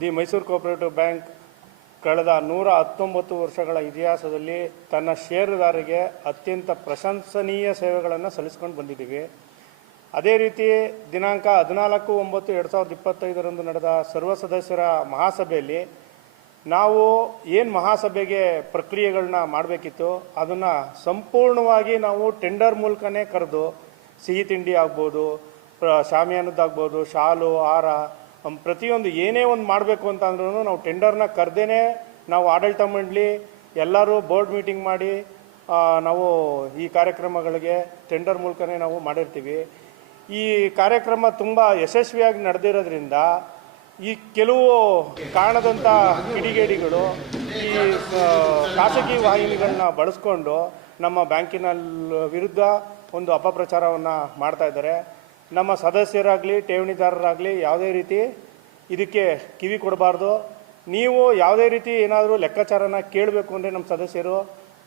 The Mysuru cooperative bank ಕಳೆದ 119 ವರ್ಷಗಳ ಇತಿಹಾಸದಲ್ಲಿ ತನ್ನ ಷೇರುದಾರರಿಗೆ ಅತ್ಯಂತ ಪ್ರಶಂಸನೀಯ ಸೇವೆಗಳನ್ನು ಸಲ್ಲಿಸಿಕೊಂಡು ಬಂದಿದ್ದೀವಿ. ಅದೇ ರೀತಿ ದಿನಾಂಕ 14/9/2025 ನಡೆದ ಸರ್ವ ಸದಸ್ಯರ ಮಹಾಸಭೆಯಲ್ಲಿ ನಾವು ಏನು ಮಹಾಸಭೆಗೆ ಪ್ರಕ್ರಿಯೆಗಳನ್ನ ಮಾಡಬೇಕಿತ್ತು ಅದನ್ನು ಸಂಪೂರ್ಣವಾಗಿ ನಾವು ಟೆಂಡರ್ ಮೂಲಕನೇ ಕರೆದು ಸಿಹಿ ತಿಂಡಿ ಆಗ್ಬೋದು, ಶಾಮಿಯಾನದ್ದಾಗ್ಬೋದು, ಶಾಲು, ಹಾರ, ಪ್ರತಿಯೊಂದು ಏನೇ ಒಂದು ಮಾಡಬೇಕು ಅಂತ ಅಂದ್ರೂ ನಾವು ಟೆಂಡರ್ನ ಕರೆದೇ ನಾವು ಆಡಳಿತ ಮಂಡಳಿ ಎಲ್ಲರೂ ಬೋರ್ಡ್ ಮೀಟಿಂಗ್ ಮಾಡಿ ನಾವು ಈ ಕಾರ್ಯಕ್ರಮಗಳಿಗೆ ಟೆಂಡರ್ ಮೂಲಕನೇ ನಾವು ಮಾಡಿರ್ತೀವಿ. ಈ ಕಾರ್ಯಕ್ರಮ ತುಂಬ ಯಶಸ್ವಿಯಾಗಿ ನಡೆದಿರೋದ್ರಿಂದ ಈ ಕೆಲವು ಕಾರಣದಂಥ ಕಿಡಿಗೇಡಿಗಳು ಈ ಖಾಸಗಿ ವಾಹಿನಿಗಳನ್ನ ಬಳಸ್ಕೊಂಡು ನಮ್ಮ ಬ್ಯಾಂಕಿನ ವಿರುದ್ಧ ಒಂದು ಅಪಪ್ರಚಾರವನ್ನು ಮಾಡ್ತಾ ಇದ್ದಾರೆ. ನಮ್ಮ ಸದಸ್ಯರಾಗಲಿ ಠೇವಣಿದಾರರಾಗಲಿ ಯಾವುದೇ ರೀತಿ ಇದಕ್ಕೆ ಕಿವಿ ಕೊಡಬಾರ್ದು. ನೀವು ಯಾವುದೇ ರೀತಿ ಏನಾದರೂ ಲೆಕ್ಕಾಚಾರನ ಕೇಳಬೇಕು ಅಂದರೆ ನಮ್ಮ ಸದಸ್ಯರು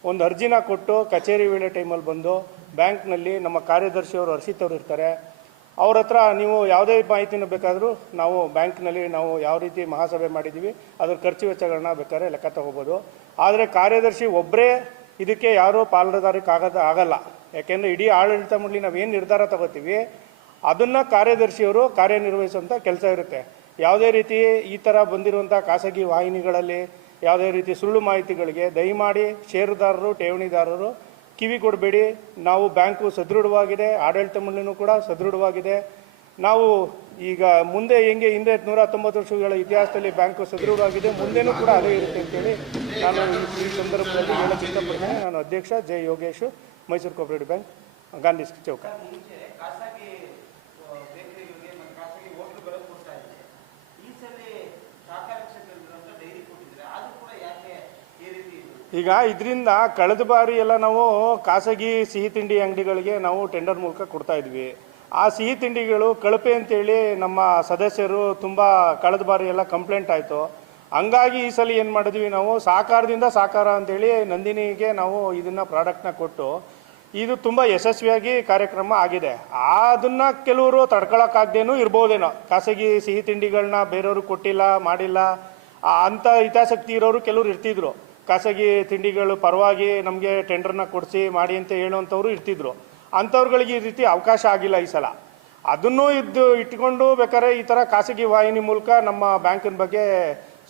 ಒಂದು ಅರ್ಜಿನ ಕೊಟ್ಟು ಕಚೇರಿ ವೇಳೆ ಟೈಮಲ್ಲಿ ಬಂದು ಬ್ಯಾಂಕ್ನಲ್ಲಿ ನಮ್ಮ ಕಾರ್ಯದರ್ಶಿಯವರು ಹರ್ಷಿತ್ ಅವರು ಇರ್ತಾರೆ, ಅವ್ರ ಹತ್ರ ನೀವು ಯಾವುದೇ ಮಾಹಿತಿನ ಬೇಕಾದರೂ ನಾವು ಬ್ಯಾಂಕ್ನಲ್ಲಿ ನಾವು ಯಾವ ರೀತಿ ಮಹಾಸಭೆ ಮಾಡಿದ್ದೀವಿ ಅದ್ರ ಖರ್ಚು ವೆಚ್ಚಗಳನ್ನ ಬೇಕಾದ್ರೆ ಲೆಕ್ಕ ತಗೋಬೋದು. ಆದರೆ ಕಾರ್ಯದರ್ಶಿ ಒಬ್ಬರೇ ಇದಕ್ಕೆ ಯಾರೂ ಪಾಲುದಾರಿಕೆ ಆಗಲ್ಲ. ಯಾಕೆಂದರೆ ಇಡೀ ಆಡಳಿತ ಮಂಡಳಿ ನಾವೇನು ನಿರ್ಧಾರ ತಗೋತೀವಿ ಅದನ್ನು ಕಾರ್ಯದರ್ಶಿಯವರು ಕಾರ್ಯನಿರ್ವಹಿಸುವಂಥ ಕೆಲಸ ಇರುತ್ತೆ. ಯಾವುದೇ ರೀತಿ ಈ ಥರ ಬಂದಿರುವಂಥ ಖಾಸಗಿ ವಾಹಿನಿಗಳಲ್ಲಿ ಯಾವುದೇ ರೀತಿ ಸುಳ್ಳು ಮಾಹಿತಿಗಳಿಗೆ ದಯಮಾಡಿ ಷೇರುದಾರರು ಠೇವಣಿದಾರರು ಕಿವಿ ಕೊಡಬೇಡಿ. ನಾವು ಬ್ಯಾಂಕು ಸದೃಢವಾಗಿದೆ, ಆಡಳಿತ ಮಂಡಳಿನೂ ಕೂಡ ಸದೃಢವಾಗಿದೆ. ನಾವು ಈಗ ಮುಂದೆ ಹೆಂಗೆ ಹಿಂದೆ 119 ವರ್ಷಗಳ ಇತಿಹಾಸದಲ್ಲಿ ಬ್ಯಾಂಕು ಸದೃಢವಾಗಿದೆ, ಮುಂದೆನೂ ಕೂಡ ಅದೇ ಇರುತ್ತೆ ಅಂತೇಳಿ ನಾನು ಈ ಸಂದರ್ಭದಲ್ಲಿ ಹೇಳಕ್ಕೆ ಇಷ್ಟಪಡ್ತೇನೆ. ನಾನು ಅಧ್ಯಕ್ಷ J Yogesh, Mysuru cooperative bank, Gandhi ಚೌಕ. ಈಗ ಇದರಿಂದ ಕಳೆದ ಬಾರಿ ಎಲ್ಲ ನಾವು ಖಾಸಗಿ ಸಿಹಿ ತಿಂಡಿ ಅಂಗಡಿಗಳಿಗೆ ನಾವು ಟೆಂಡರ್ ಮೂಲಕ ಕೊಡ್ತಾ ಇದ್ವಿ. ಆ ಸಿಹಿ ತಿಂಡಿಗಳು ಕಳಪೆ ಅಂತೇಳಿ ನಮ್ಮ ಸದಸ್ಯರು ತುಂಬ ಕಳೆದ ಬಾರಿ ಎಲ್ಲ ಕಂಪ್ಲೇಂಟ್ ಆಯಿತು. ಹಂಗಾಗಿ ಈ ಸಲ ಏನು ಮಾಡಿದ್ವಿ, ನಾವು ಸಹಕಾರದಿಂದ ಸಾಕಾರ ಅಂತೇಳಿ ನಂದಿನಿಗೆ ನಾವು ಇದನ್ನು ಪ್ರಾಡಕ್ಟ್ನ ಕೊಟ್ಟು ಇದು ತುಂಬ ಯಶಸ್ವಿಯಾಗಿ ಕಾರ್ಯಕ್ರಮ ಆಗಿದೆ. ಅದನ್ನು ಕೆಲವರು ತಡ್ಕೊಳಕ್ಕಾಗ್ದೇನೂ ಇರ್ಬೋದೇನೋ, ಖಾಸಗಿ ಸಿಹಿ ತಿಂಡಿಗಳನ್ನ ಬೇರೆಯವರು ಕೊಟ್ಟಿಲ್ಲ ಮಾಡಿಲ್ಲ ಅಂಥ ಹಿತಾಸಕ್ತಿ ಇರೋರು ಕೆಲವರು ಇರ್ತಿದ್ರು. ಖಾಸಗಿ ತಿಂಡಿಗಳು ಪರವಾಗಿ ನಮಗೆ ಟೆಂಡರ್ನ ಕೊಡಿಸಿ ಮಾಡಿ ಅಂತ ಹೇಳುವಂಥವ್ರು ಇರ್ತಿದ್ರು. ಅಂಥವ್ರುಗಳಿಗೆ ಈ ರೀತಿ ಅವಕಾಶ ಆಗಿಲ್ಲ ಈ ಸಲ. ಅದನ್ನು ಇಟ್ಕೊಂಡು ಬೇಕಾದ್ರೆ ಈ ಥರ ಖಾಸಗಿ ವಾಹಿನಿ ಮೂಲಕ ನಮ್ಮ ಬ್ಯಾಂಕಿನ ಬಗ್ಗೆ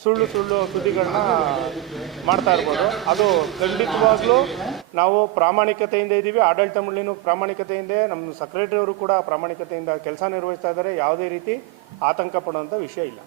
ಸುಳ್ಳು ಸುದ್ದಿಗಳನ್ನ ಮಾಡ್ತಾ ಇರ್ಬೋದು. ಅದು ಖಂಡಿತವಾಗ್ಲೂ ನಾವು ಪ್ರಾಮಾಣಿಕತೆಯಿಂದ ಇದ್ದೀವಿ. ಆಡಳಿತ ಮಂಡಳಿನೂ ಪ್ರಾಮಾಣಿಕತೆಯಿಂದ, ನಮ್ಮ ಸೆಕ್ರೆಟರಿಯವರು ಕೂಡ ಪ್ರಾಮಾಣಿಕತೆಯಿಂದ ಕೆಲಸ ನಿರ್ವಹಿಸ್ತಾ ಇದ್ದಾರೆ. ಯಾವುದೇ ರೀತಿ ಆತಂಕ ಪಡುವಂಥ ವಿಷಯ ಇಲ್ಲ.